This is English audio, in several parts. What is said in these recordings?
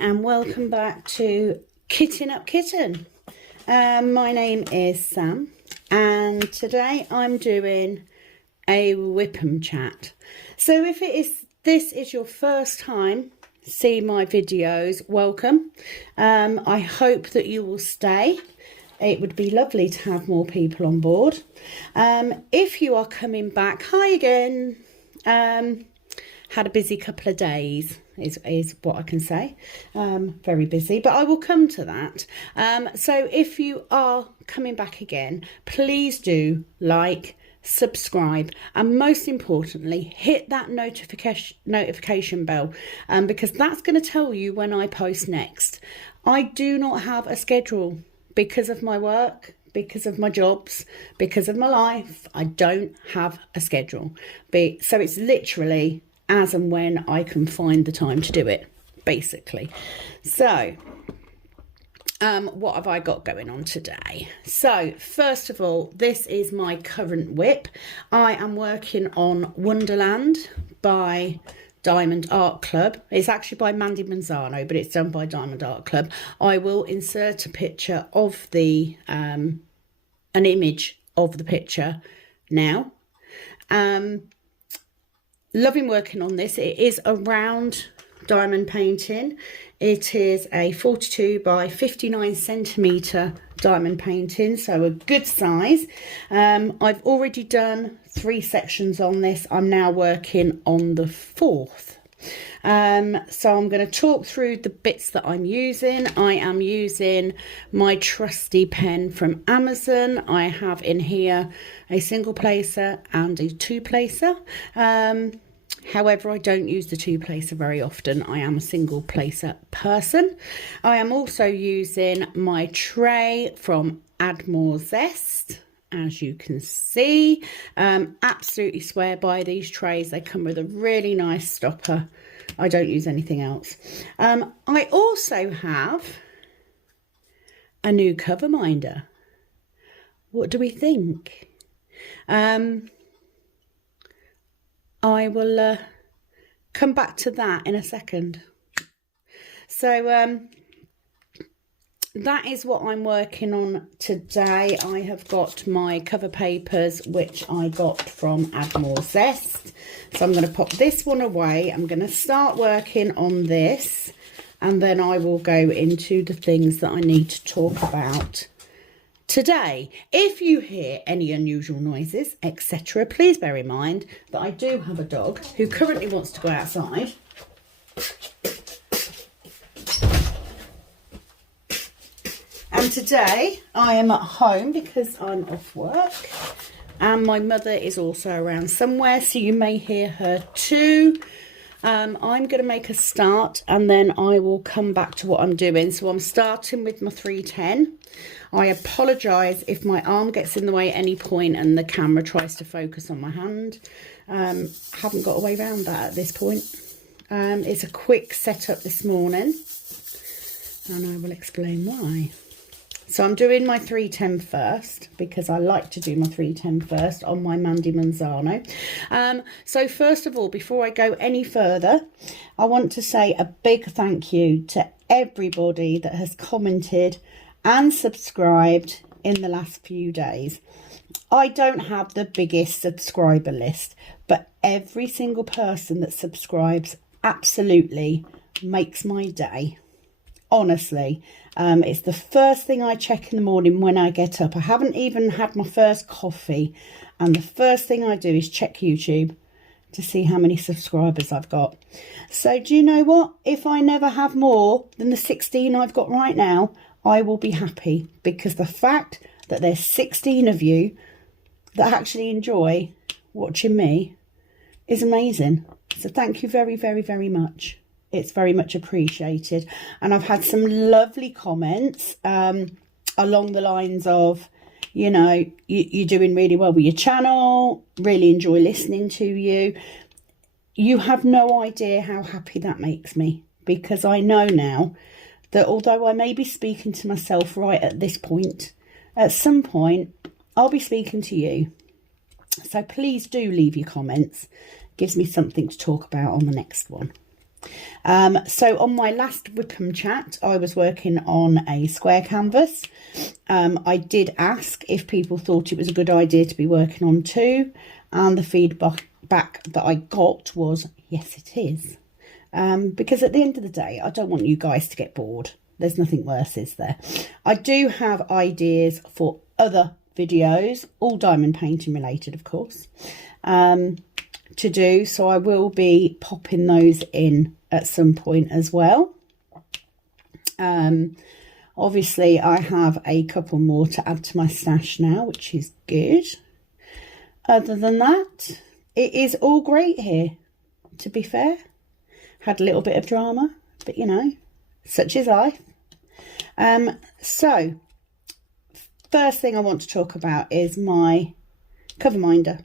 and welcome back to Kitting Up Kitten. My name is Sam and today I'm doing a Wip and Chat. So if this is your first time see my videos, welcome. I hope that you will stay. It would be lovely to have more people on board. If you are coming back, hi again. Had a busy couple of days is what I can say. Very busy, but I will come to that. So if you are coming back again, please do like, subscribe, and most importantly hit that notification bell, because that's going to tell you when I post next. I do not have a schedule because of my work, because of my jobs, because of my life. I don't have a schedule, so it's literally as and when I can find the time to do it, basically. So what have I got going on today? So first of all, this is my current whip. I am working on Wonderland by Diamond Art Club. It's actually by Mandy Manzano, but it's done by Diamond Art Club. I will insert a picture of the an image of the picture now. Loving working on this. It is a round diamond painting. It is a 42 by 59 centimetre diamond painting, so a good size. I've already done 3 sections on this. I'm now working on the 4th. So I'm going to talk through the bits that I'm using. I am using my trusty pen from Amazon. I have in here a single placer and a 2-placer. However, I don't use the 2-placer very often. I am a single placer person. I am also using my tray from Admore Zest. As you can see, absolutely swear by these trays. They come with a really nice stopper. I don't use anything else. I also have a new cover minder. What do we think? I will come back to that in a second. So that is what I'm working on today. I have got my cover papers, which I got from Admore Zest. So I'm going to pop this one away. I'm going to start working on this, and then I will go into the things that I need to talk about today. If you hear any unusual noises, etc., please bear in mind that I do have a dog who currently wants to go outside. And today I am at home because I'm off work, and my mother is also around somewhere, so you may hear her too. I'm going to make a start and then I will come back to what I'm doing. So I'm starting with my 310. I apologise if my arm gets in the way at any point and the camera tries to focus on my hand. Haven't got a way around that at this point. It's a quick setup this morning, and I will explain why. So I'm doing my 310 first because I like to do my 310 first on my Mandy Manzano. So first of all, before I go any further, I want to say a big thank you to everybody that has commented and subscribed in the last few days. I don't have the biggest subscriber list, but every single person that subscribes absolutely makes my day. Honestly, it's the first thing I check in the morning when I get up. I haven't even had my first coffee, and the first thing I do is check YouTube to see how many subscribers I've got. So do you know what? If I never have more than the 16 I've got right now, I will be happy, because the fact that there's 16 of you that actually enjoy watching me is amazing. So thank you very, very, very much. It's very much appreciated. And I've had some lovely comments along the lines of, you know, you're doing really well with your channel, really enjoy listening to you. You have no idea how happy that makes me, because I know now that although I may be speaking to myself right at this point, at some point I'll be speaking to you. So please do leave your comments. It gives me something to talk about on the next one. So on my last Wip and Chat, I was working on a square canvas. I did ask if people thought it was a good idea to be working on two, and the feedback that I got was, yes, it is. Because at the end of the day, I don't want you guys to get bored. There's nothing worse, is there? I do have ideas for other videos, all diamond painting related, of course, to do. So I will be popping those in at some point as well. Obviously, I have a couple more to add to my stash now, which is good. Other than that, it is all great here, to be fair. Had a little bit of drama, but you know, such is life. So, first thing I want to talk about is my cover minder.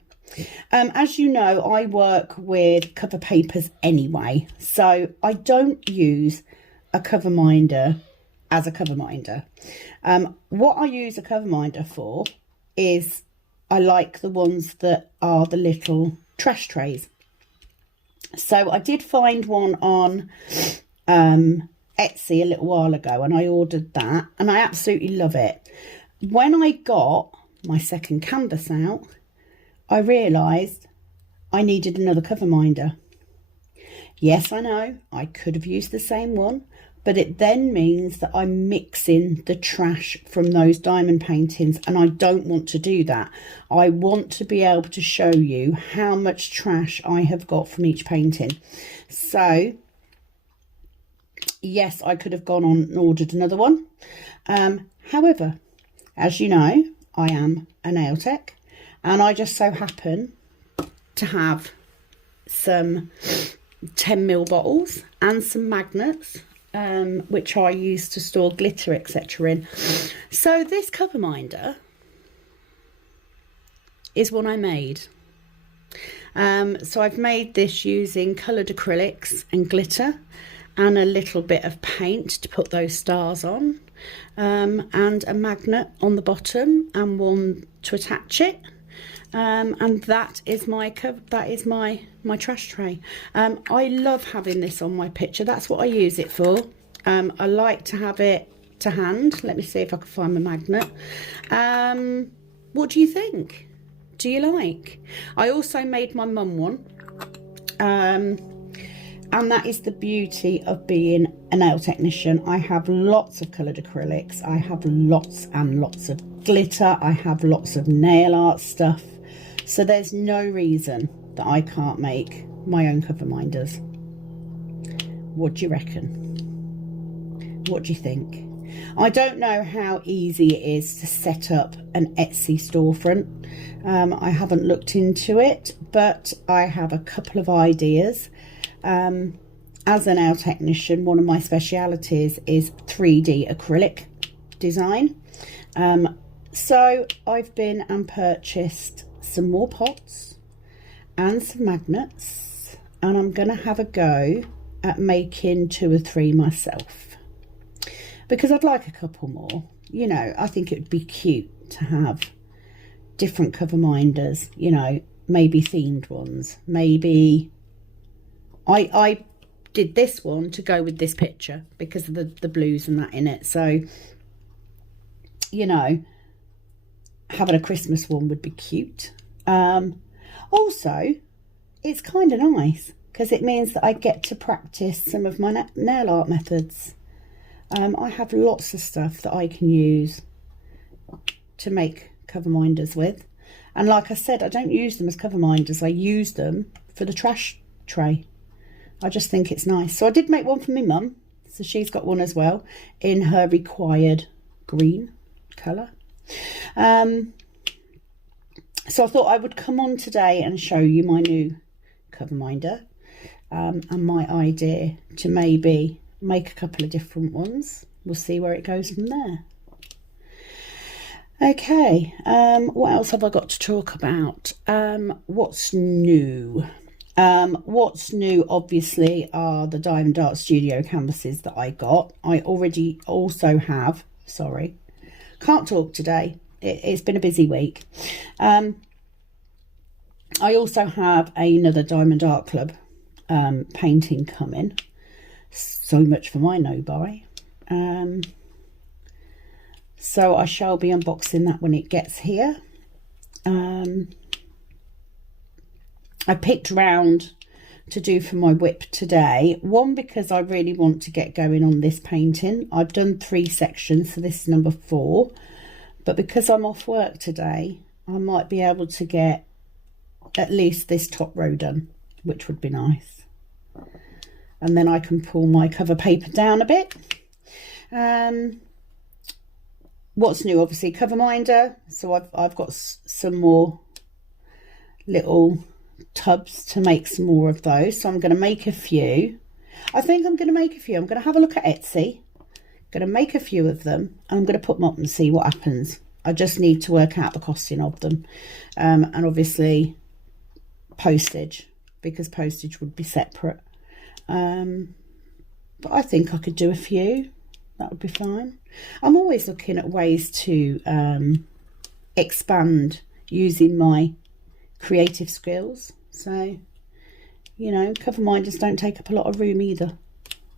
As you know, I work with cover papers anyway, so I don't use a cover minder as a cover minder. What I use a cover minder for is I like the ones that are the little trash trays. So I did find one on Etsy a little while ago, and I ordered that, and I absolutely love it. When I got my second canvas out, I realised I needed another cover minder. Yes, I know, I could have used the same one, but it then means that I'm mixing the trash from those diamond paintings, and I don't want to do that. I want to be able to show you how much trash I have got from each painting. So, yes, I could have gone on and ordered another one. However, as you know, I am a nail tech, and I just so happen to have some 10ml bottles and some magnets, which I use to store glitter, etc. in. So this cover minder is one I made. So I've made this using coloured acrylics and glitter and a little bit of paint to put those stars on, and a magnet on the bottom and one to attach it. And that is my trash tray. I love having this on my picture. That's what I use it for. I like to have it to hand. Let me see if I can find my magnet. What do you think? Do you like? I also made my mum one. And that is the beauty of being a nail technician. I have lots of coloured acrylics. I have lots and lots of glitter. I have lots of nail art stuff. So there's no reason that I can't make my own cover minders. What do you reckon? What do you think? I don't know how easy it is to set up an Etsy storefront. I haven't looked into it, but I have a couple of ideas. As a nail technician, one of my specialities is 3D acrylic design. So I've been and purchased some more pots and some magnets, and I'm going to have a go at making 2 or 3 myself, because I'd like a couple more. You know, I think it would be cute to have different cover minders, you know, maybe themed ones. Maybe I did this one to go with this picture because of the blues and that in it. So, you know, having a Christmas one would be cute. Also, it's kind of nice because it means that I get to practice some of my nail art methods. I have lots of stuff that I can use to make cover minders with. And like I said, I don't use them as cover minders. I use them for the trash tray. I just think it's nice. So I did make one for my mum. So she's got one as well in her required green colour. So I thought I would come on today and show you my new cover minder, and my idea to maybe make a couple of different ones. We'll see where it goes from there. Okay, what else have I got to talk about? What's new? What's new, obviously, are the Diamond Art Studio canvases that I got. I already also have, sorry, can't talk today. It's been a busy week. I also have another Diamond Art Club painting coming. So much for my no-buy. So I shall be unboxing that when it gets here. I picked round to do for my whip today. One, because I really want to get going on this painting. I've done 3 sections, so this is number 4. But because I'm off work today, I might be able to get at least this top row done, which would be nice. And then I can pull my cover paper down a bit. What's new? Obviously, cover minder. So I've got some more little tubs to make some more of those. So I'm going to make a few. I think I'm going to make a few. I'm going to have a look at Etsy. I'm going to make a few of them. And I'm going to put them up and see what happens. I just need to work out the costing of them. And obviously postage, because postage would be separate. But I think I could do a few. That would be fine. I'm always looking at ways to expand using my creative skills. So, you know, cover minders don't take up a lot of room either,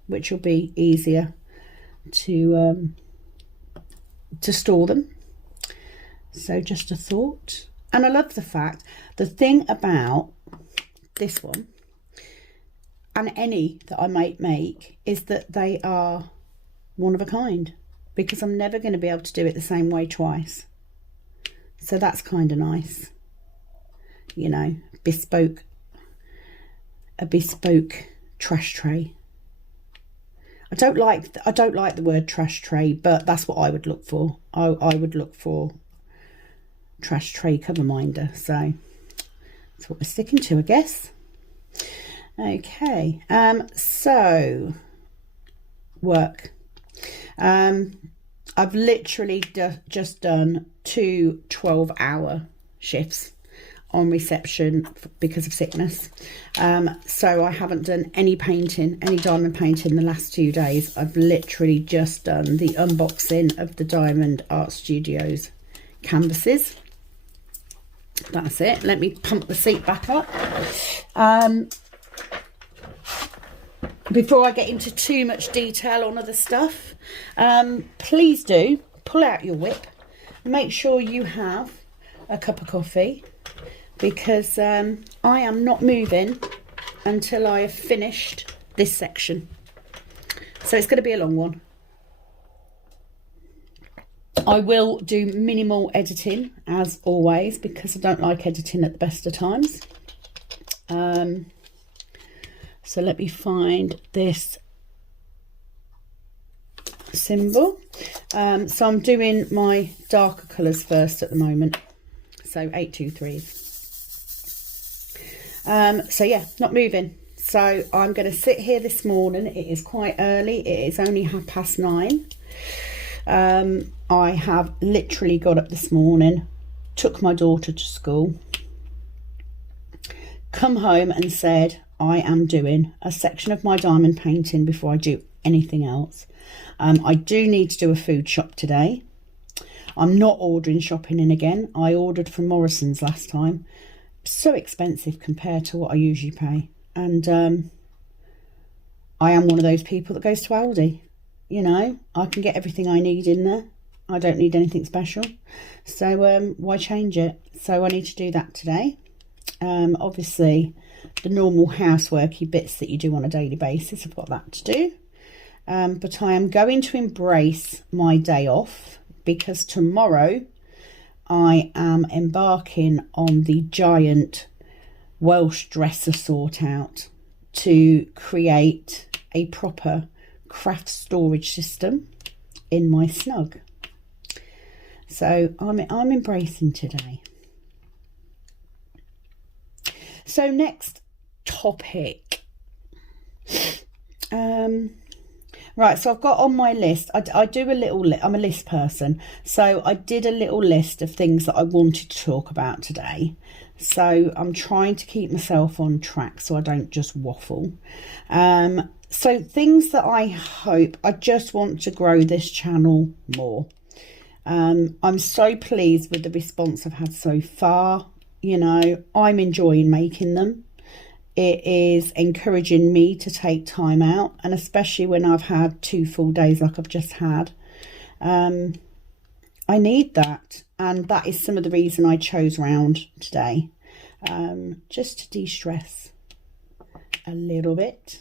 which will be easier to store them. So just a thought. And I love the fact, the thing about this one and any that I might make is that they are one of a kind, because I'm never going to be able to do it the same way twice. So that's kind of nice, you know, a bespoke trash tray. I don't like the word trash tray, but that's what I would look for. I would look for trash tray cover minder. So that's what we're sticking to, I guess. Okay, so work. I've literally just done 2 12-hour shifts on reception because of sickness. So I haven't done any painting, any diamond painting the last 2 days. I've literally just done the unboxing of the Diamond Art Studios canvases. That's it. Let me pump the seat back up. Before I get into too much detail on other stuff, please do pull out your whip. Make sure you have a cup of coffee, because I am not moving until I have finished this section. So it's going to be a long one. I will do minimal editing as always, because I don't like editing at the best of times. So let me find this symbol. So I'm doing my darker colours first at the moment. So 823. So yeah, not moving. So I'm going to sit here this morning. It is quite early. It is only 9:30. I have literally got up this morning, took my daughter to school, come home and said, I am doing a section of my diamond painting before I do anything else. I do need to do a food shop today. I'm not ordering shopping in again. I ordered from Morrison's last time. So expensive compared to what I usually pay. And I am one of those people that goes to Aldi. You know, I can get everything I need in there. I don't need anything special. So why change it? So I need to do that today. Obviously, the normal houseworky bits that you do on a daily basis, I've got that to do. But I am going to embrace my day off, because tomorrow I am embarking on the giant Welsh dresser sort out to create a proper craft storage system in my snug. So I'm embracing today. So next topic. Right, so I've got on my list, I do a little, I'm a list person, so I did a little list of things that I wanted to talk about today. So I'm trying to keep myself on track so I don't just waffle. So things that I just want to grow this channel more. I'm so pleased with the response I've had so far. You know, I'm enjoying making them. it is encouraging me to take time out, and especially when I've had 2 full days like I've just had. I need that, and that is some of the reason I chose round today, just to de-stress a little bit.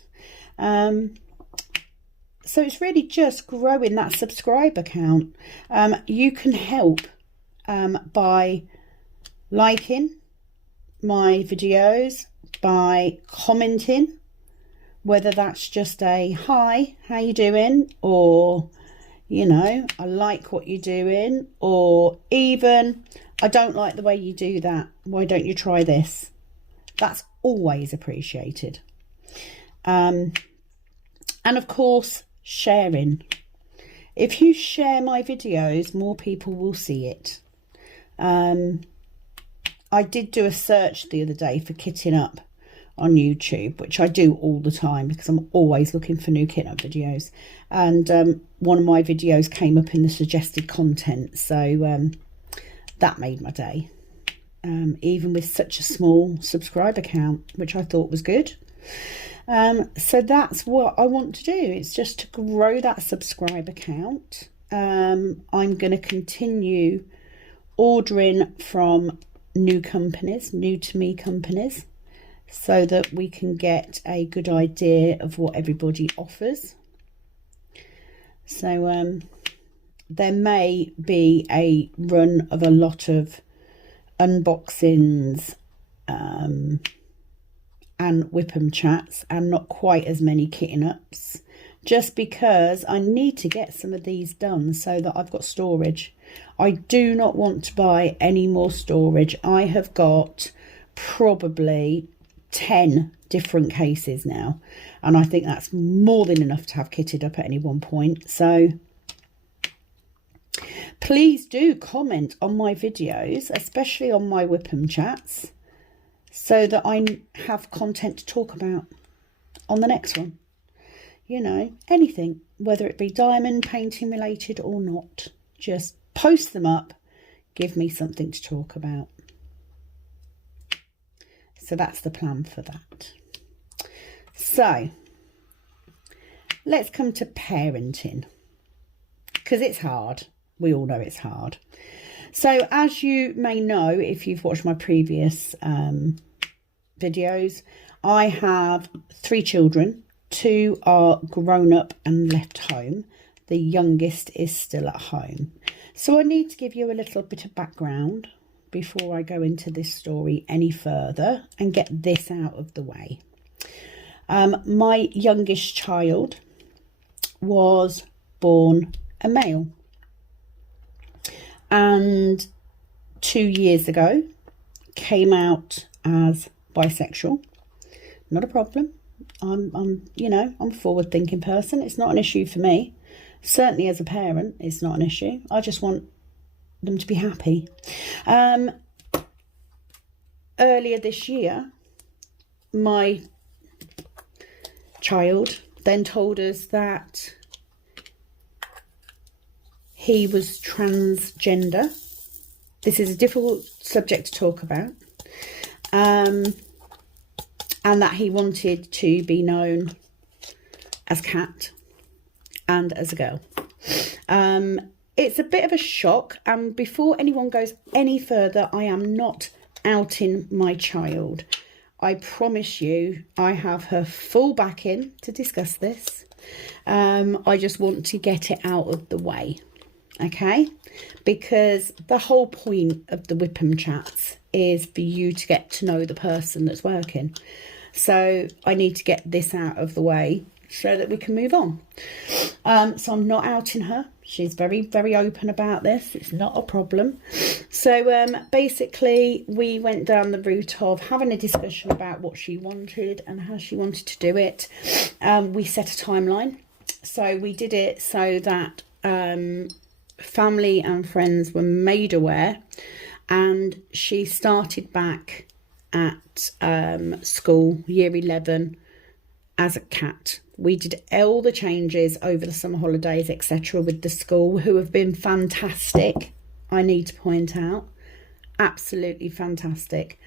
So it's really just growing that subscriber count. You can help by liking my videos, by commenting, whether that's just a hi, how you doing, or you know, I like what you're doing, or even I don't like the way you do that, why don't you try this? That's always appreciated. And of course, sharing. If you share my videos, more people will see it. I did do a search the other day for kitting up on YouTube, which I do all the time because I'm always looking for new kit up videos, and one of my videos came up in the suggested content, so that made my day, even with such a small subscriber count, which I thought was good. So that's what I want to do. It's just to grow that subscriber count. I'm going to continue ordering from new companies, new to me companies, so that we can get a good idea of what everybody offers. So there may be a run of a lot of unboxings and Wip and Chats, and not quite as many kitting ups, just because I need to get some of these done so that I've got storage. I do not want to buy any more storage. I have got probably 10 different cases now, and I think that's more than enough to have kitted up at any one point. So please do comment on my videos, especially on my Wip and Chats, so that I have content to talk about on the next one. You know, anything, whether it be diamond painting related or not, just post them up, give me something to talk about. So that's the plan for that. So let's come to parenting, because it's hard. We all know it's hard. So as you may know, if you've watched my previous videos, I have 3 children. 2 are grown up and left home. The youngest is still at home. So I need to give you a little bit of background before I go into this story any further and get this out of the way. My youngest child was born a male, and 2 years ago came out as bisexual. Not a problem. I'm a forward-thinking person. It's not an issue for me. Certainly as a parent, it's not an issue. I just want them to be happy. Earlier this year, my child then told us that he was transgender. This is a difficult subject to talk about. And that he wanted to be known as Cat and as a girl. It's a bit of a shock, and before anyone goes any further, I am not outing my child. I promise you I have her full backing to discuss this. I just want to get it out of the way, okay? Because the whole point of the Wip and Chats is for you to get to know the person that's working. So I need to get this out of the way so that we can move on. So I'm not outing her. She's very, very open about this. It's not a problem. So basically, we went down the route of having a discussion about what she wanted and how she wanted to do it. We set a timeline. So we did it so that family and friends were made aware, and she started back at school, year 11, as a Cat. We did all the changes over the summer holidays, etc., with the school, who have been fantastic. I need to point out, absolutely fantastic.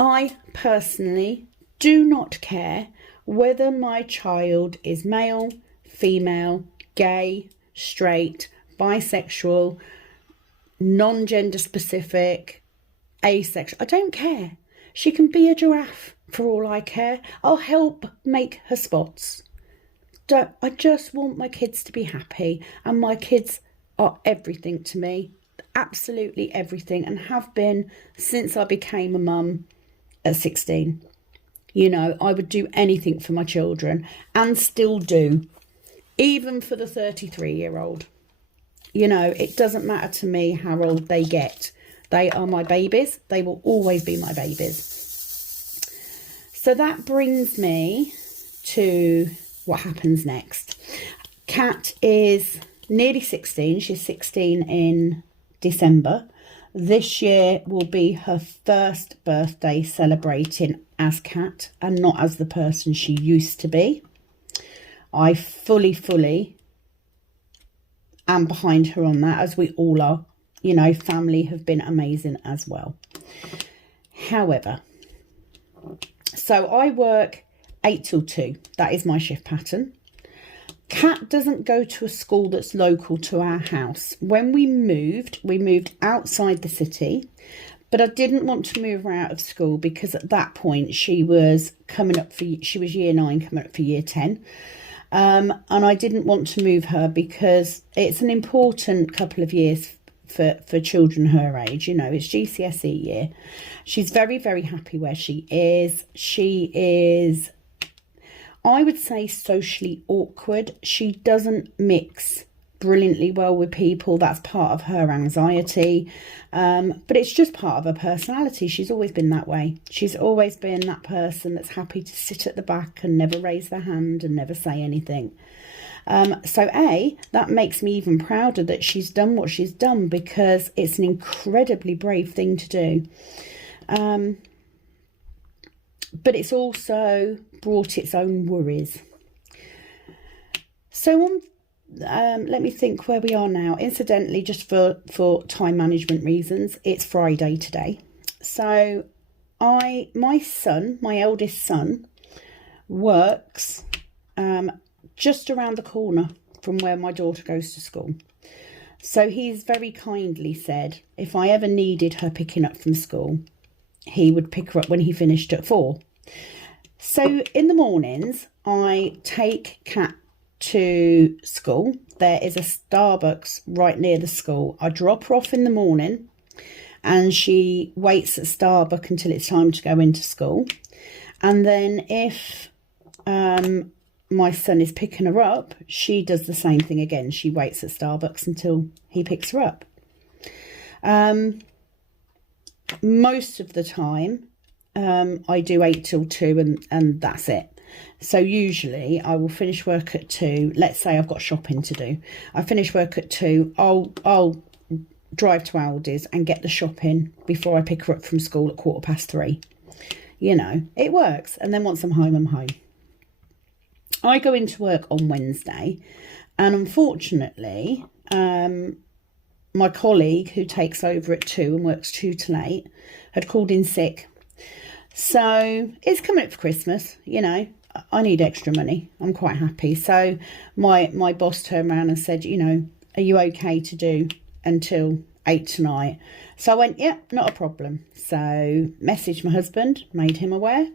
I personally do not care whether my child is male, female, gay, straight, bisexual, non-gender specific, asexual. I don't care. She can be a giraffe for all I care. I'll help make her spots. I just want my kids to be happy, and my kids are everything to me, absolutely everything, and have been since I became a mum at 16. You know, I would do anything for my children, and still do, even for the 33-year-old. You know, it doesn't matter to me how old they get. They are my babies. They will always be my babies. So that brings me to what happens next. Kat is nearly 16. She's 16 in December. This year will be her first birthday celebrating as Kat and not as the person she used to be. I fully am behind her on that, as we all are. You know, family have been amazing as well. However, so I work 8 till 2. That is my shift pattern. Kat doesn't go to a school that's local to our house. When we moved outside the city, but I didn't want to move her out of school because at that point she was year 9, coming up for year 10. And I didn't want to move her because it's an important couple of years for children her age. You know, it's GCSE year. She's very, very happy where she is. She is, I would say, socially awkward. She doesn't mix brilliantly well with people. That's part of her anxiety. But it's just part of her personality. She's always been that way. She's always been that person that's happy to sit at the back and never raise their hand and never say anything. So that makes me even prouder that she's done what she's done, because it's an incredibly brave thing to do. But it's also brought its own worries. So let me think where we are now. Incidentally, just for time management reasons, it's Friday today. So my eldest son, works just around the corner from where my daughter goes to school. So he's very kindly said if I ever needed her picking up from school, he would pick her up when he finished at 4. So in the mornings, I take Kat to school. There is a Starbucks right near the school. I drop her off in the morning and she waits at Starbucks until it's time to go into school. And then if my son is picking her up, she does the same thing again. She waits at Starbucks until he picks her up. Most of the time, I do 8 till 2 and that's it. So usually I will finish work at 2. Let's say I've got shopping to do. I finish work at 2. I'll drive to Aldi's and get the shopping before I pick her up from school at 3:15. You know, it works. And then once I'm home, I'm home. I go into work on Wednesday, and unfortunately, my colleague who takes over at 2 and works 2 till 8 had called in sick. So it's coming up for Christmas, you know, I need extra money. I'm quite happy. So my boss turned around and said, you know, are you okay to do until 8 tonight? So I went, yeah, not a problem. So messaged my husband, made him aware.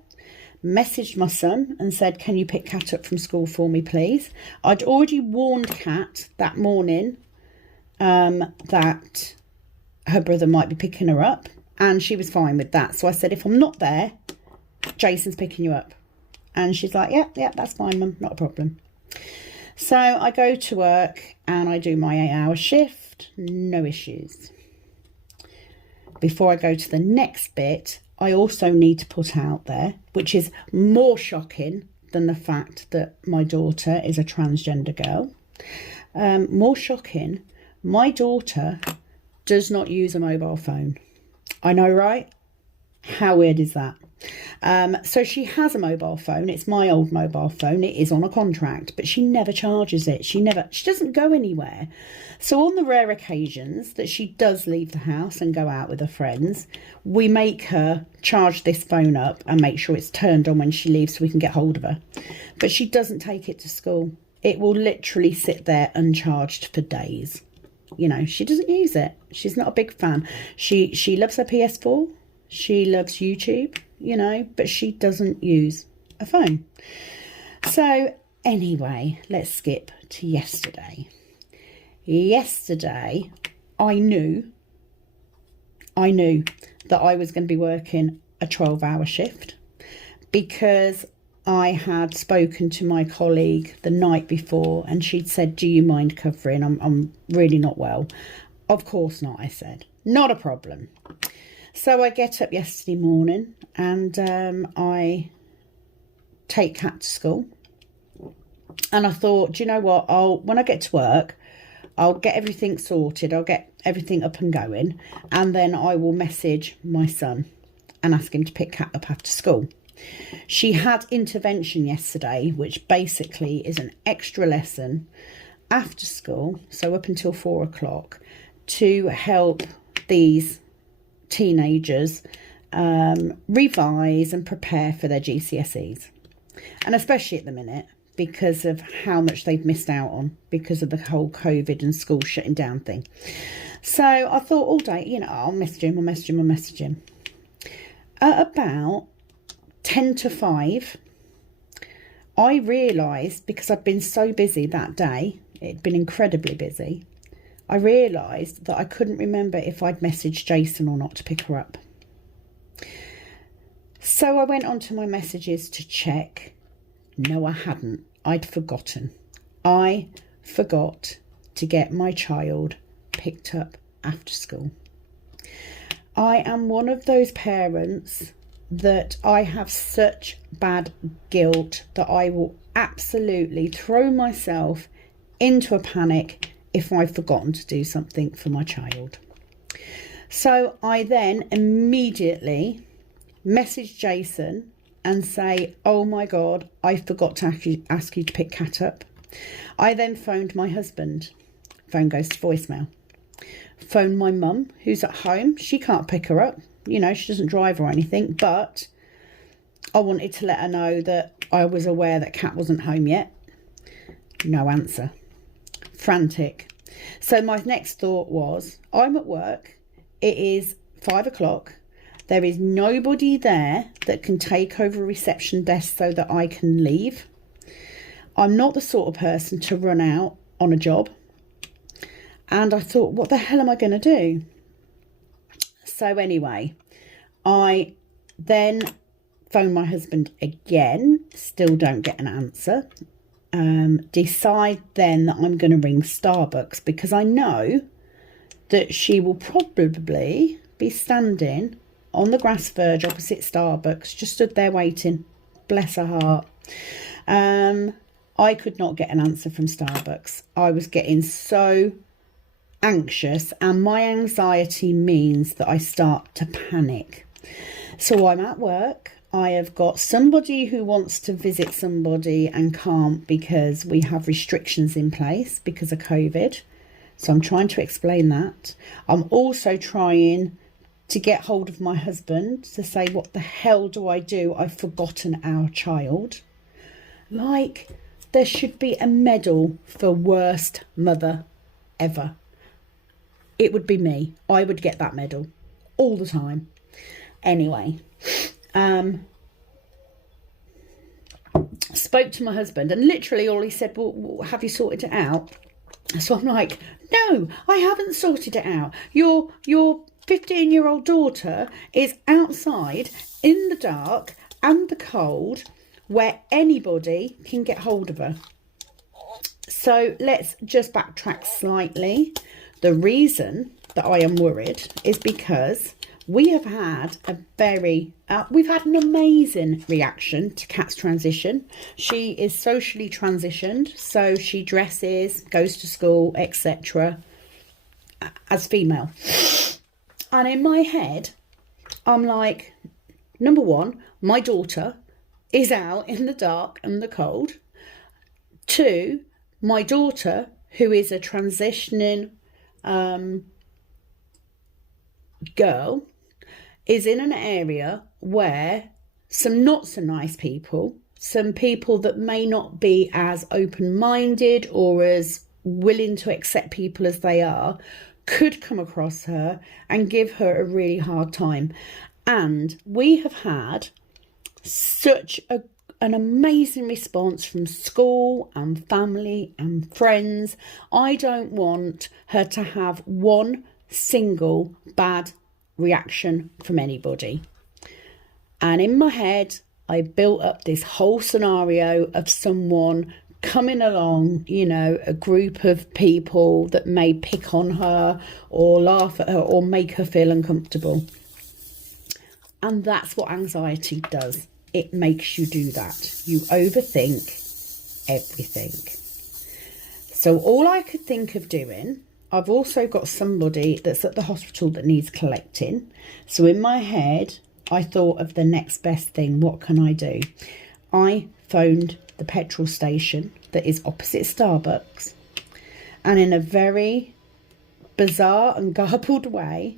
Messaged my son and said, can you pick Kat up from school for me, please? I'd already warned Kat that morning that her brother might be picking her up, and she was fine with that. So I said, if I'm not there, Jason's picking you up. And she's like, yeah, that's fine, Mum, not a problem. So I go to work and I do my 8-hour shift, no issues. Before I go to the next bit, I also need to put out there, which is more shocking than the fact that my daughter is a transgender girl. More shocking, my daughter does not use a mobile phone. I know, right? How weird is that? So she has a mobile phone. It's my old mobile phone. It is on a contract, but she never charges it. She doesn't go anywhere. So on the rare occasions that she does leave the house and go out with her friends, we make her charge this phone up and make sure it's turned on when she leaves so we can get hold of her. But she doesn't take it to school. It will literally sit there uncharged for days. You know, she doesn't use it. She's not a big fan. She loves her PS4. She loves YouTube, you know, but she doesn't use a phone. So anyway, let's skip to yesterday. Yesterday, I knew that I was going to be working a 12-hour shift because I had spoken to my colleague the night before and she'd said, do you mind covering? I'm really not well. Of course not, I said. Not a problem. So I get up yesterday morning and I take Kat to school. And I thought, do you know what? When I get to work, I'll get everything sorted. I'll get everything up and going. And then I will message my son and ask him to pick Kat up after school. She had intervention yesterday, which basically is an extra lesson after school, so up until 4 o'clock, to help these teenagers revise and prepare for their GCSEs. And especially at the minute, because of how much they've missed out on because of the whole COVID and school shutting down thing. So I thought all day, you know, I'll message him. At about 10 to 5, I realised, because I'd been so busy that day, it'd been incredibly busy, I realised that I couldn't remember if I'd messaged Jason or not to pick her up. So I went onto my messages to check. No, I hadn't. I'd forgotten. I forgot to get my child picked up after school. I am one of those parents that I have such bad guilt that I will absolutely throw myself into a panic if I've forgotten to do something for my child. So I then immediately message Jason and say, oh my God, I forgot to ask you to pick Kat up. I then phoned my husband. Phone goes to voicemail. Phoned my mum, who's at home. She can't pick her up. You know, she doesn't drive or anything, but I wanted to let her know that I was aware that Kat wasn't home yet. No answer. Frantic. So my next thought was, I'm at work. It is 5 o'clock. There is nobody there that can take over a reception desk so that I can leave. I'm not the sort of person to run out on a job. And I thought, what the hell am I going to do? So anyway, I then phone my husband again. Still don't get an answer. Decide then that I'm going to ring Starbucks because I know that she will probably be standing on the grass verge opposite Starbucks, just stood there waiting. Bless her heart. I could not get an answer from Starbucks. I was getting so anxious, and my anxiety means that I start to panic. So I'm at work. I have got somebody who wants to visit somebody and can't because we have restrictions in place because of COVID. So I'm trying to explain that. I'm also trying to get hold of my husband to say, what the hell do I do? I've forgotten our child. Like, there should be a medal for worst mother ever. It would be me. I would get that medal all the time. Anyway, spoke to my husband and literally all he said, well, have you sorted it out? So I'm like, no, I haven't sorted it out. Your 15-year-old daughter is outside in the dark and the cold where anybody can get hold of her. So let's just backtrack slightly. The reason that I am worried is because we have had we've had an amazing reaction to Kat's transition. She is socially transitioned, so she dresses, goes to school, etc. as female. And in my head, I'm like, Number one, my daughter is out in the dark and the cold. Two, my daughter, who is a transitioning girl, is in an area where some not so nice people, some people that may not be as open-minded or as willing to accept people as they are, could come across her and give her a really hard time. And we have had such an amazing response from school and family and friends. I don't want her to have one single bad reaction from anybody. And in my head, I built up this whole scenario of someone coming along, you know, a group of people that may pick on her or laugh at her or make her feel uncomfortable. And that's what anxiety does. It makes you do that. You overthink everything. So all I could think of doing, I've also got somebody that's at the hospital that needs collecting. So in my head, I thought of the next best thing. What can I do? I phoned the petrol station that is opposite Starbucks, and in a very bizarre and garbled way,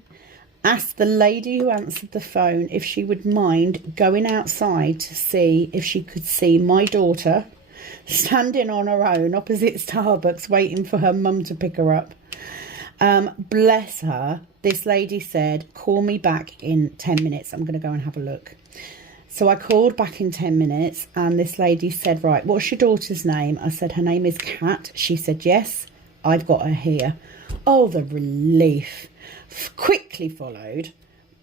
asked the lady who answered the phone if she would mind going outside to see if she could see my daughter standing on her own opposite Starbucks waiting for her mum to pick her up. Bless her. This lady said, call me back in 10 minutes. I'm going to go and have a look. So I called back in 10 minutes and this lady said, right, what's your daughter's name? I said, her name is Kat. She said, yes, I've got her here. Oh, the relief. Quickly followed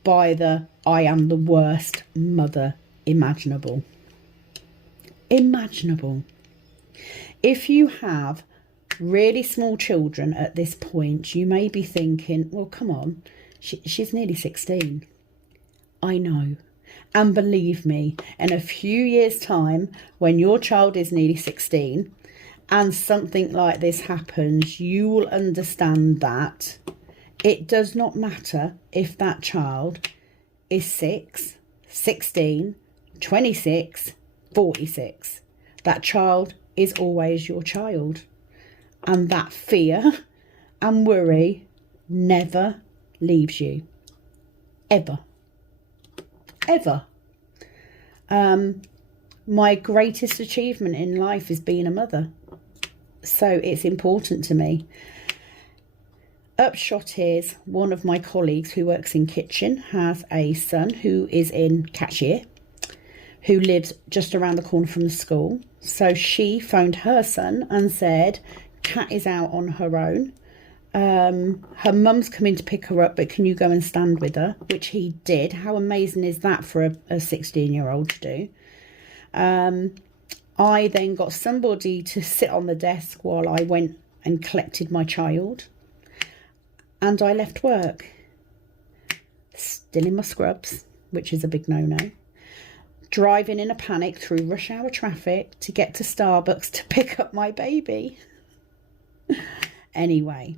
by the I am the worst mother imaginable. Imaginable. If you have really small children at this point, you may be thinking, well, come on, she's nearly 16. I know. And believe me, in a few years' time, when your child is nearly 16 and something like this happens, you will understand that it does not matter if that child is 6, 16, 26, 46. That child is always your child. And that fear and worry never leaves you. Ever. Ever. My greatest achievement in life is being a mother. So it's important to me. Upshot is, one of my colleagues who works in kitchen has a son who is in cashier, who lives just around the corner from the school. So she phoned her son and said, Kat is out on her own. Her mum's coming to pick her up, but can you go and stand with her? Which he did. How amazing is that for a 16-year-old to do? I then got somebody to sit on the desk while I went and collected my child. And I left work. Still in my scrubs, which is a big no-no. Driving in a panic through rush hour traffic to get to Starbucks to pick up my baby. Anyway,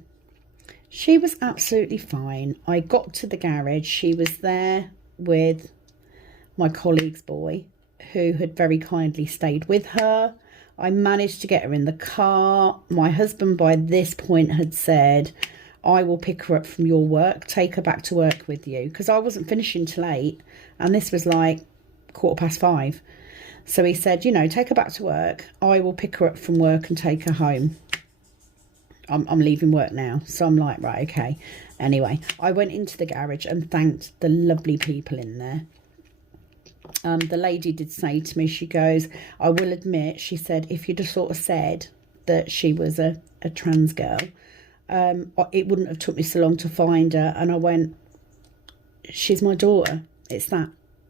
she was absolutely fine. I got to the garage. She was there with my colleague's boy, who had very kindly stayed with her. I managed to get her in the car. My husband by this point had said, I will pick her up from your work, take her back to work with you, because I wasn't finishing till 8 and this was like 5:15. So he said, you know, take her back to work. I will pick her up from work and take her home. I'm leaving work now. So I'm like, right, okay. Anyway, I went into the garage and thanked the lovely people in there. The lady did say to me, she goes, I will admit, she said, if you'd have sort of said that she was a trans girl, it wouldn't have took me so long to find her. And I went, she's my daughter. It's that.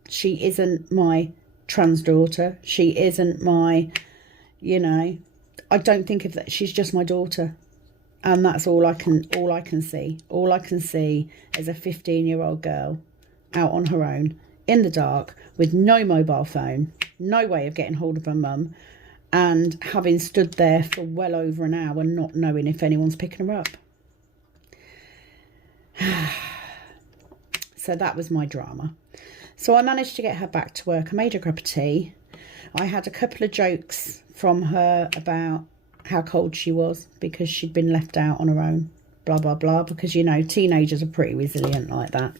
She isn't my trans daughter. She isn't my, you know, I don't think of that. She's just my daughter. And that's all I can see. All I can see is a 15-year-old girl out on her own in the dark with no mobile phone, no way of getting hold of her mum, and having stood there for well over an hour not knowing if anyone's picking her up. So that was my drama. So I managed to get her back to work. I made her a cup of tea. I had a couple of jokes from her about how cold she was because she'd been left out on her own. Blah, blah, blah. Because, you know, teenagers are pretty resilient like that.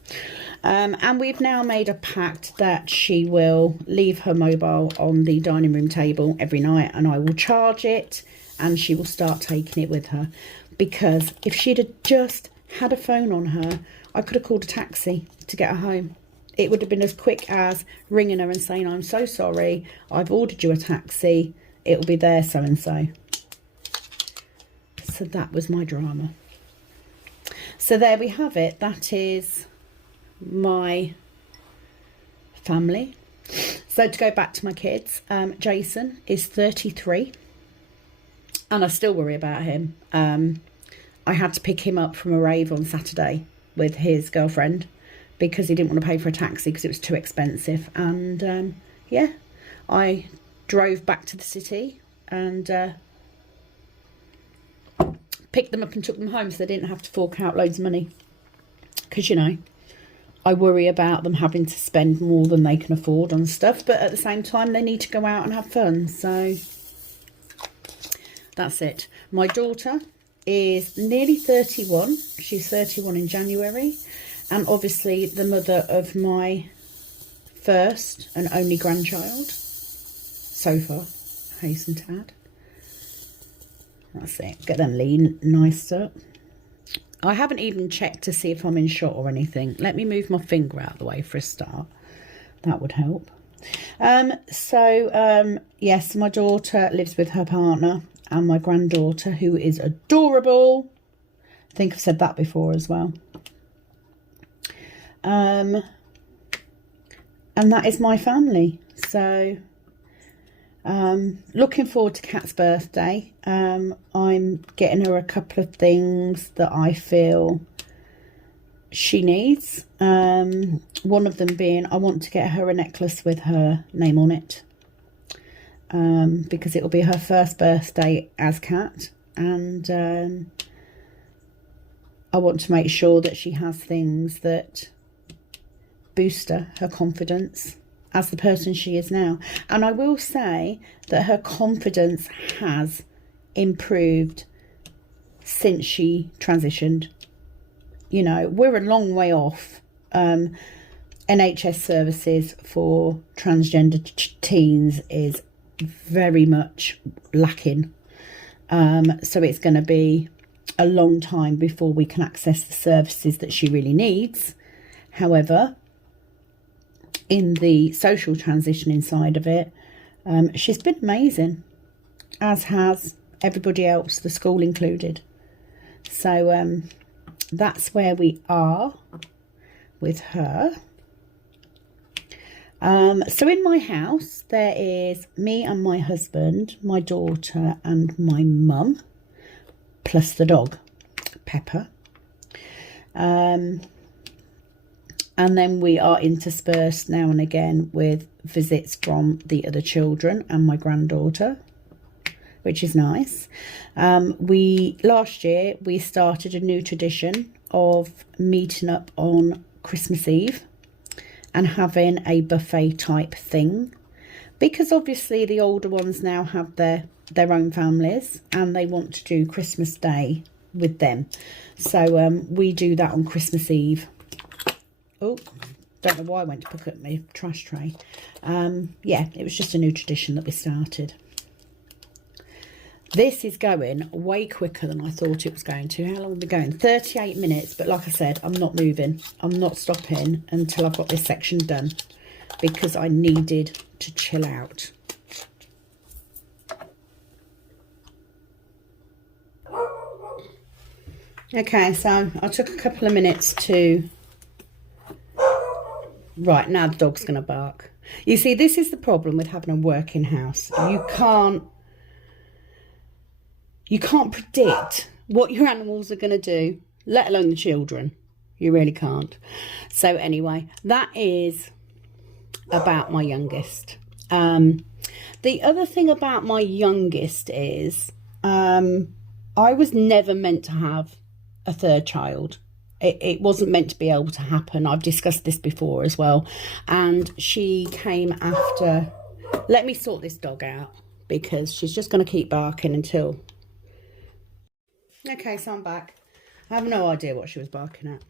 And we've now made a pact that she will leave her mobile on the dining room table every night. And I will charge it. And she will start taking it with her. Because if she'd have just had a phone on her, I could have called a taxi to get her home. It would have been as quick as ringing her and saying, I'm so sorry, I've ordered you a taxi, it'll be there so-and-so. So that was my drama. So there we have it. That is my family. So to go back to my kids, Jason is 33 and I still worry about him. I had to pick him up from a rave on Saturday with his girlfriend because he didn't want to pay for a taxi because it was too expensive. And yeah, I drove back to the city and picked them up and took them home so they didn't have to fork out loads of money. Because, you know, I worry about them having to spend more than they can afford on stuff. But at the same time, they need to go out and have fun. So that's it. My daughter is nearly 31. She's 31 in January. And obviously the mother of my first and only grandchild. So far, hasten to add. That's it. Get them lean, nice up. I haven't even checked to see if I'm in shot or anything. Let me move my finger out of the way for a start. That would help. Yes, my daughter lives with her partner and my granddaughter, who is adorable. I think I've said that before as well. And that is my family. So looking forward to Kat's birthday. I'm getting her a couple of things that I feel she needs. One of them being I want to get her a necklace with her name on it, because it will be her first birthday as Kat, and I want to make sure that she has things that boost her confidence as the person she is now. And I will say that her confidence has improved since she transitioned. You know, we're a long way off NHS services for transgender teens is very much lacking. So it's going to be a long time before we can access the services that she really needs. However, in the social transition inside of it, she's been amazing, as has everybody else, the school included. So that's where we are with her. So in my house, there is me and my husband, my daughter and my mum, plus the dog, Pepper. And then we are interspersed now and again with visits from the other children and my granddaughter, which is nice. Last year, we started a new tradition of meeting up on Christmas Eve and having a buffet type thing. Because obviously the older ones now have their own families and they want to do Christmas Day with them. So we do that on Christmas Eve. Oh, don't know why I went to pick up my trash tray. Yeah, it was just a new tradition that we started. This is going way quicker than I thought it was going to. How long are we going? 38 minutes. But like I said, I'm not moving. I'm not stopping until I've got this section done, because I needed to chill out. Okay, so I took a couple of minutes to... Right, now the dog's going to bark. You see, this is the problem with having a working house. You can't predict what your animals are going to do, let alone the children. You really can't. So anyway, that is about my youngest. The other thing about my youngest is I was never meant to have a third child. it wasn't meant to be able to happen. I've discussed this before as well. And she came after... Let me sort this dog out, because she's just going to keep barking until... Okay, so I'm back. I have no idea what she was barking at.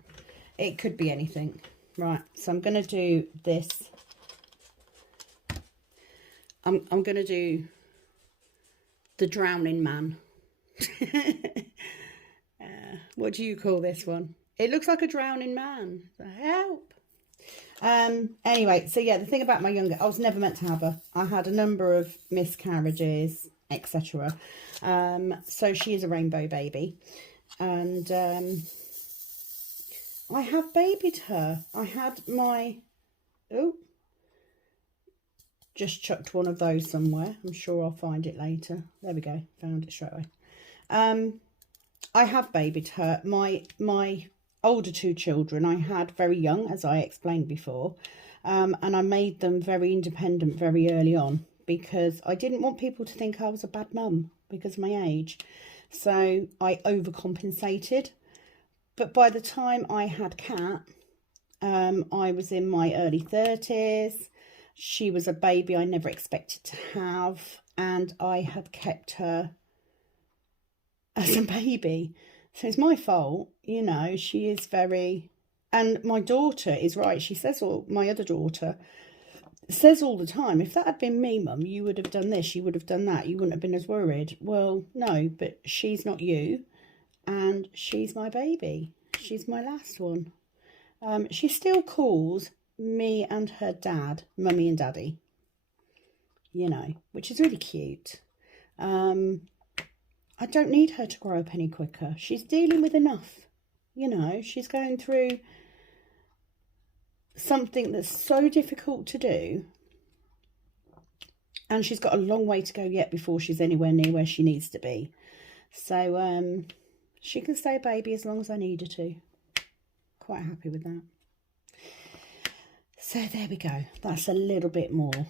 It could be anything. Right, so I'm going to do this. I'm going to do the drowning man. What do you call this one? It looks like a drowning man. Help. Anyway, so yeah, the thing about my younger, I was never meant to have her. I had a number of miscarriages, etc. So she is a rainbow baby. And I have babied her. I had my... Oh. Just chucked one of those somewhere. I'm sure I'll find it later. There we go. Found it straight away. I have babied her. My older two children I had very young, as I explained before. And I made them very independent very early on, because I didn't want people to think I was a bad mum because of my age. So I overcompensated. But by the time I had Kat, I was in my early 30s. She was a baby I never expected to have, and I had kept her as a baby. So it's my fault, you know. She is very... And my daughter is right. She says, my other daughter says all the time, if that had been me, Mum, you would have done this, you would have done that, you wouldn't have been as worried. Well, no, but she's not you, and she's my baby. She's my last one. She still calls me and her dad Mummy and Daddy, you know, which is really cute. I don't need her to grow up any quicker. She's dealing with enough, you know. She's going through something that's so difficult to do, and she's got a long way to go yet before she's anywhere near where she needs to be. So she can stay a baby as long as I need her to. Quite happy with that. So there we go. That's a little bit more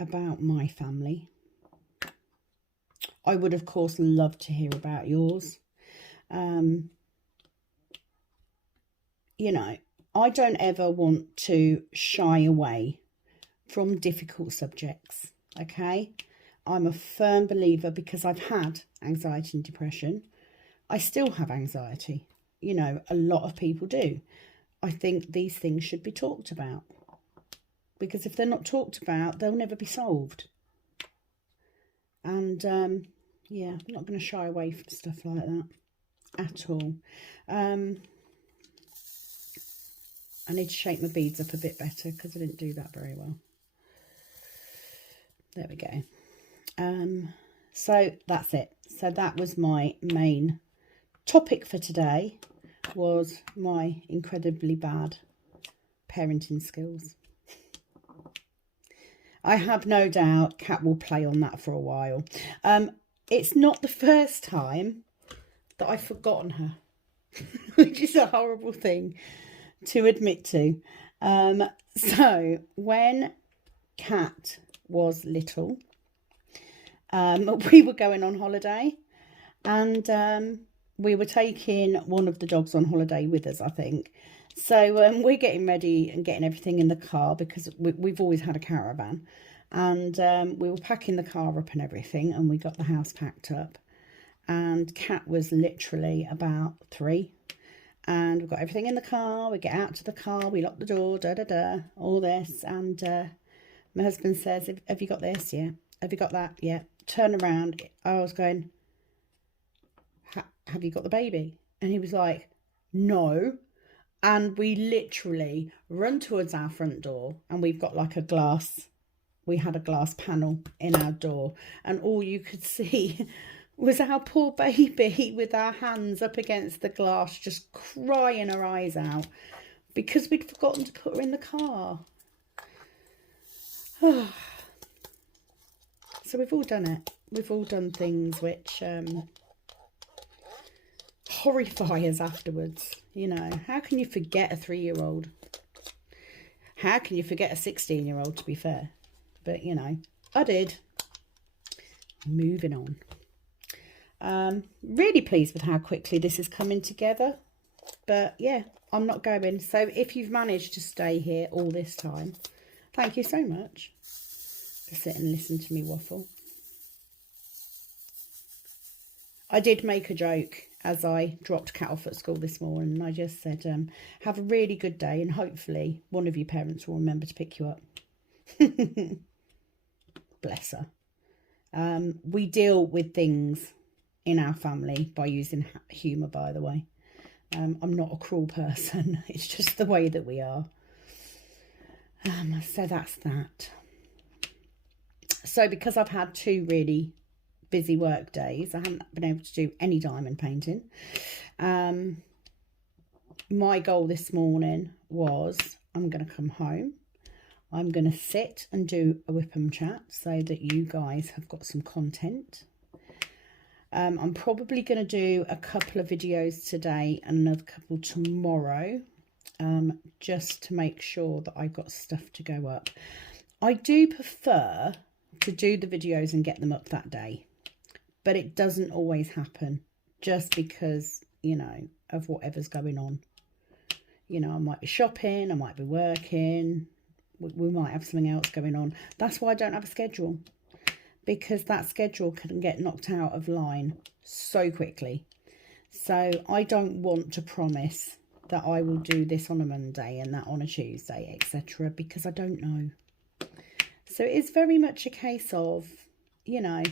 about my family. I would, of course, love to hear about yours. You know, I don't ever want to shy away from difficult subjects, okay? I'm a firm believer, because I've had anxiety and depression. I still have anxiety. You know, a lot of people do. I think these things should be talked about, because if they're not talked about, they'll never be solved. And yeah, I'm not going to shy away from stuff like that at all. I need to shake my beads up a bit better, because I didn't do that very well. There we go. So that's it. So that was my main topic for today, was my incredibly bad parenting skills. I have no doubt Kat will play on that for a while. It's not the first time that I've forgotten her, which is a horrible thing to admit to. So when Kat was little, we were going on holiday, and we were taking one of the dogs on holiday with us, I think. So we're getting ready and getting everything in the car, because we've always had a caravan. And we were packing the car up and everything, and we got the house packed up. And Kat was literally about 3. And we've got everything in the car. We get out to the car, we lock the door, all this. And my husband says, have you got this? Yeah. Have you got that? Yeah. Turn around. I was going, have you got the baby? And he was like, no. And we literally run towards our front door, and we've got like a glass, we had a glass panel in our door, and all you could see was our poor baby with our hands up against the glass, just crying her eyes out, because we'd forgotten to put her in the car. So we've all done it. We've all done things which horrify us afterwards. You know, how can you forget a 3-year-old? How can you forget a 16-year-old, to be fair? But, you know, I did. Moving on. Really pleased with how quickly this is coming together. But yeah, I'm not going. So if you've managed to stay here all this time, thank you so much for sitting and listen to me waffle. I did make a joke as I dropped Kat off at school this morning. I just said, have a really good day and hopefully one of your parents will remember to pick you up. Bless her. We deal with things in our family by using humour, by the way. I'm not a cruel person. It's just the way that we are. So that's that. So because I've had 2 really busy work days, I haven't been able to do any diamond painting. My goal this morning was I'm going to come home. I'm going to sit and do a Wip and Chat so that you guys have got some content. I'm probably going to do a couple of videos today and another couple tomorrow, just to make sure that I've got stuff to go up. I do prefer to do the videos and get them up that day, but it doesn't always happen just because, you know, of whatever's going on. You know, I might be shopping, I might be working, we might have something else going on. That's why I don't have a schedule, because that schedule can get knocked out of line so quickly. So I don't want to promise that I will do this on a Monday and that on a Tuesday, etc., because I don't know. So it's very much a case of, you know,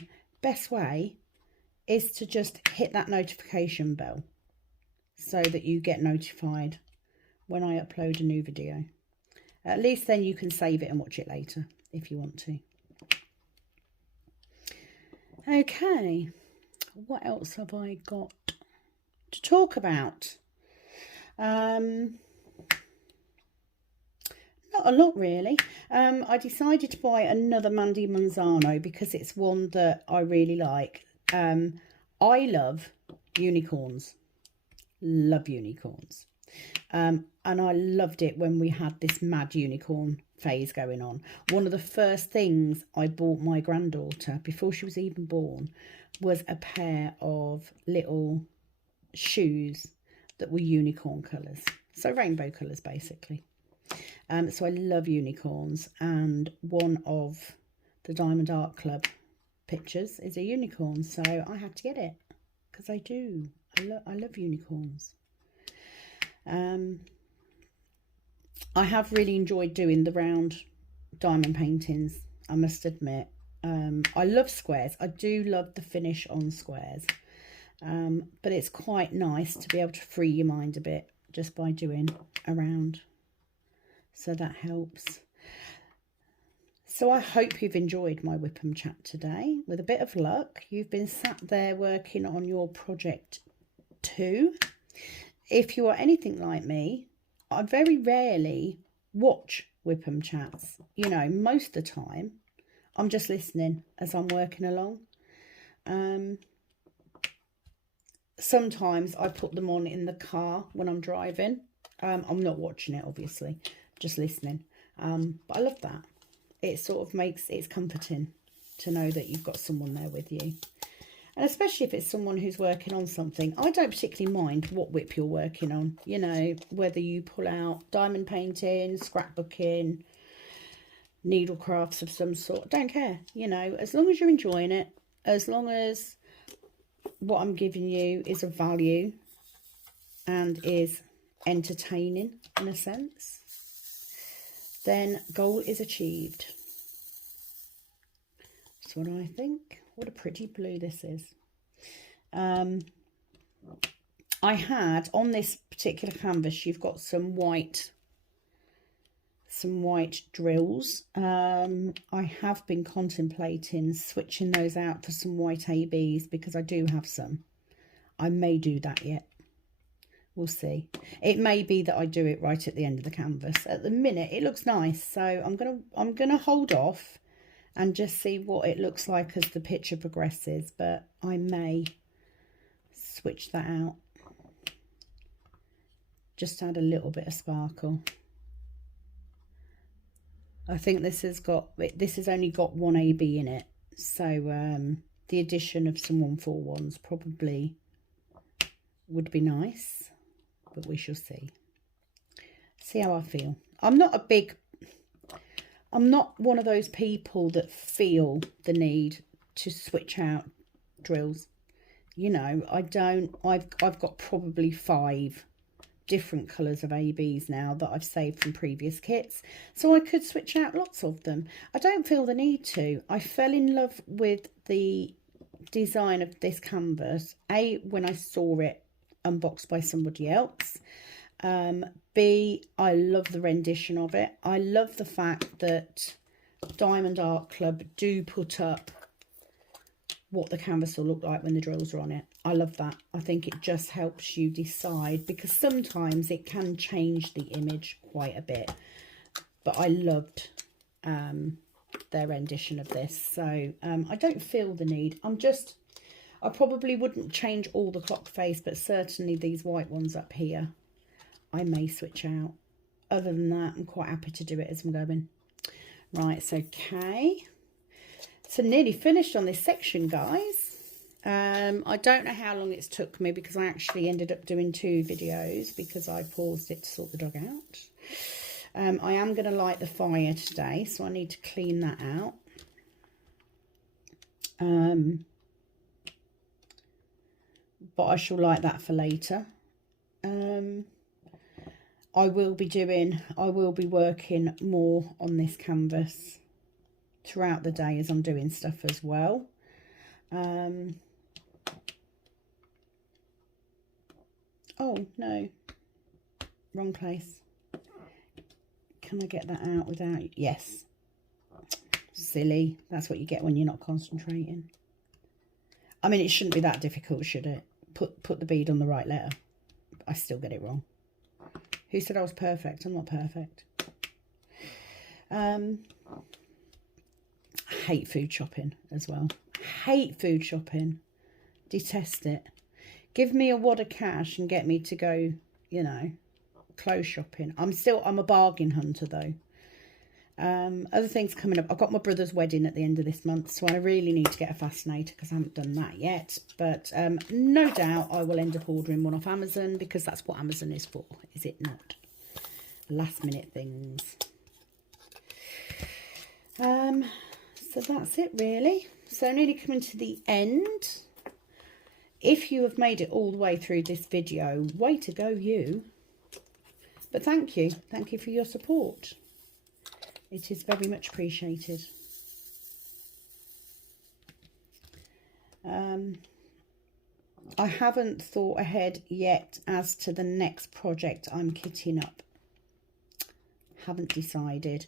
best way is to just hit that notification bell so that you get notified when I upload a new video. At least then you can save it and watch it later if you want to. Okay, what else have I got to talk about? Not a lot really. I decided to buy another Mandy Manzano because it's one that I really like. I love unicorns. Love unicorns. And I loved it when we had this mad unicorn phase going on. One of the first things I bought my granddaughter before she was even born was a pair of little shoes that were unicorn colours. So rainbow colours basically. So I love unicorns, and one of the Diamond Art Club pictures is a unicorn, so I had to get it because I do. I love unicorns. I have really enjoyed doing the round diamond paintings, I must admit. I love squares. I do love the finish on squares, but it's quite nice to be able to free your mind a bit just by doing a round. So that helps. So I hope you've enjoyed my Wip and Chat today. With a bit of luck, you've been sat there working on your project 2. If you are anything like me, I very rarely watch Wip and Chats. You know, most of the time, I'm just listening as I'm working along. Sometimes I put them on in the car when I'm driving. I'm not watching it, obviously, just listening. But I love that. It sort of it's comforting to know that you've got someone there with you. And especially if it's someone who's working on something. I don't particularly mind what whip you're working on. You know, whether you pull out diamond painting, scrapbooking, needle crafts of some sort. Don't care. You know, as long as you're enjoying it, as long as what I'm giving you is of value and is entertaining in a sense, then goal is achieved. That's what I think. What a pretty blue this is. I had on this particular canvas, you've got some white drills. I have been contemplating switching those out for some white ABs because I do have some. I may do that yet. We'll see. It may be that I do it right at the end of the canvas. At the minute, it looks nice, so I'm gonna hold off and just see what it looks like as the picture progresses, but I may switch that out. Just add a little bit of sparkle. I think this has only got one AB in it, so the addition of some 141s probably would be nice. but we shall see. See how I feel. I'm not one of those people that feel the need to switch out drills. You know, I don't. I've got probably 5 different colours of ABs now that I've saved from previous kits, so I could switch out lots of them. I don't feel the need to. I fell in love with the design of this canvas, A, when I saw it unboxed by somebody else, B, I love the rendition of it. I love the fact that Diamond Art Club do put up what the canvas will look like when the drills are on it. I love that. I think it just helps you decide, because sometimes it can change the image quite a bit. But I loved their rendition of this. So I don't feel the need. I probably wouldn't change all the clock face, but certainly these white ones up here, I may switch out. Other than that, I'm quite happy to do it as I'm going. Right, so okay. So nearly finished on this section, guys. I don't know how long it's took me, because I actually ended up doing 2 videos because I paused it to sort the dog out. I am going to light the fire today, so I need to clean that out. But I shall light that for later. I will be working more on this canvas throughout the day as I'm doing stuff as well. Oh no, wrong place. Can I get that out without? Yes. Silly. That's what you get when you're not concentrating. I mean, it shouldn't be that difficult, should it? Put the bead on the right letter. I still get it wrong. Who said I was perfect? I'm not perfect. I hate food shopping as well. Hate food shopping. Detest it. Give me a wad of cash and get me to go, you know, clothes shopping. I'm a bargain hunter though. Other things coming up. I've got my brother's wedding at the end of this month, so I really need to get a fascinator because I haven't done that yet. But no doubt I will end up ordering one off Amazon, because that's what Amazon is for, is it not? Last minute things. So that's it really. So nearly coming to the end. If you have made it all the way through this video, way to go you. But thank you. Thank you for your support. It is very much appreciated. I haven't thought ahead yet as to the next project I'm kitting up. Haven't decided.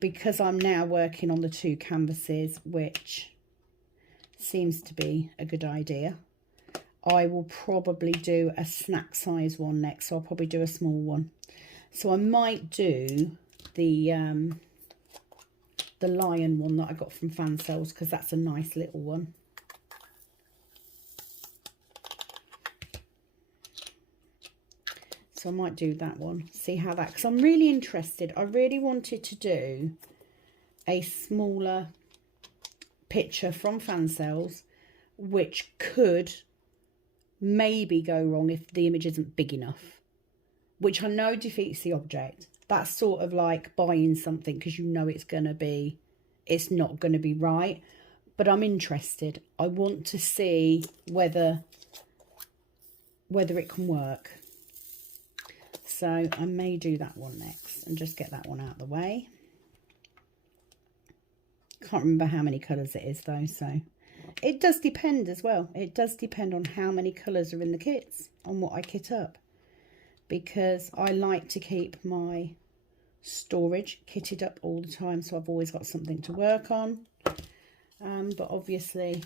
Because I'm now working on the 2 canvases, which seems to be a good idea. I will probably do a snack size one next, so I'll probably do a small one. So I might do the lion one that I got from Fan Cells, because that's a nice little one. So I might do that one, see how that, because I'm really interested. I really wanted to do a smaller picture from Fan Cells, which could maybe go wrong if the image isn't big enough, which I know defeats the object. That's sort of like buying something because you know it's not going to be right. But I'm interested. I want to see whether it can work. So I may do that one next and just get that one out of the way. Can't remember how many colours it is though, so it does depend as well. It does depend on how many colours are in the kits, on what I kit up, because I like to keep my storage kitted up all the time, so I've always got something to work on. But obviously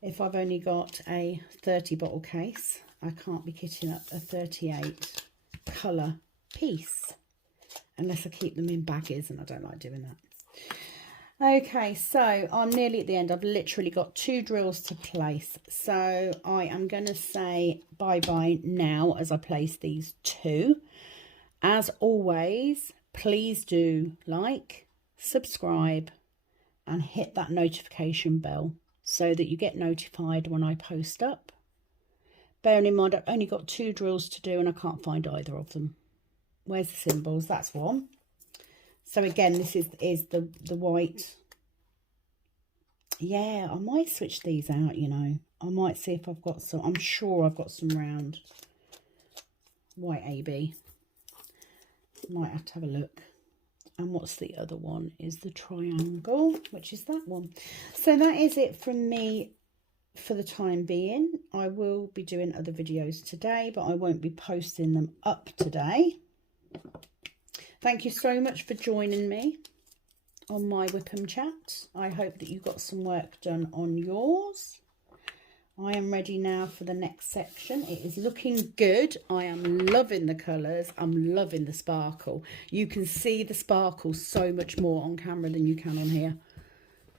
if I've only got a 30 bottle case, I can't be kitting up a 38 colour piece unless I keep them in baggies, and I don't like doing that. Okay, so I'm nearly at the end. I've literally got 2 drills to place, so I am going to say bye-bye now as I place these 2. As always, please do like, subscribe and hit that notification bell so that you get notified when I post up. Bearing in mind I've only got 2 drills to do and I can't find either of them. Where's the symbols? That's one. So again, this is the white. Yeah, I might switch these out, you know. I might see if I've got some. I'm sure I've got some round white AB. Might have to have a look. And what's the other one? Is the triangle, which is that one. So that is it from me for the time being. I will be doing other videos today, but I won't be posting them up today. Thank you so much for joining me on my Wip and Chat. I hope that you got some work done on yours. I am ready now for the next section. It is looking good. I am loving the colours. I'm loving the sparkle. You can see the sparkle so much more on camera than you can on here.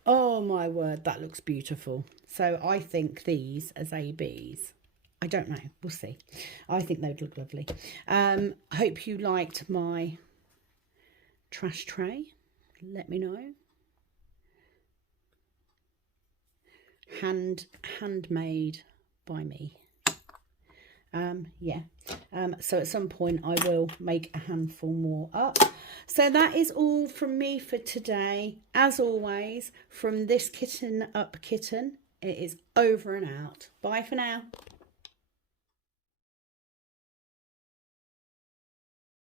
Oh my word, that looks beautiful. So I think these as ABs, I don't know, we'll see. I think they'd look lovely. Hope you liked my trash tray. Let me know. Handmade by me. So at some point I will make a handful more up. So that is all from me for today. As always, from this kitten up kitten, it is over and out. Bye for now.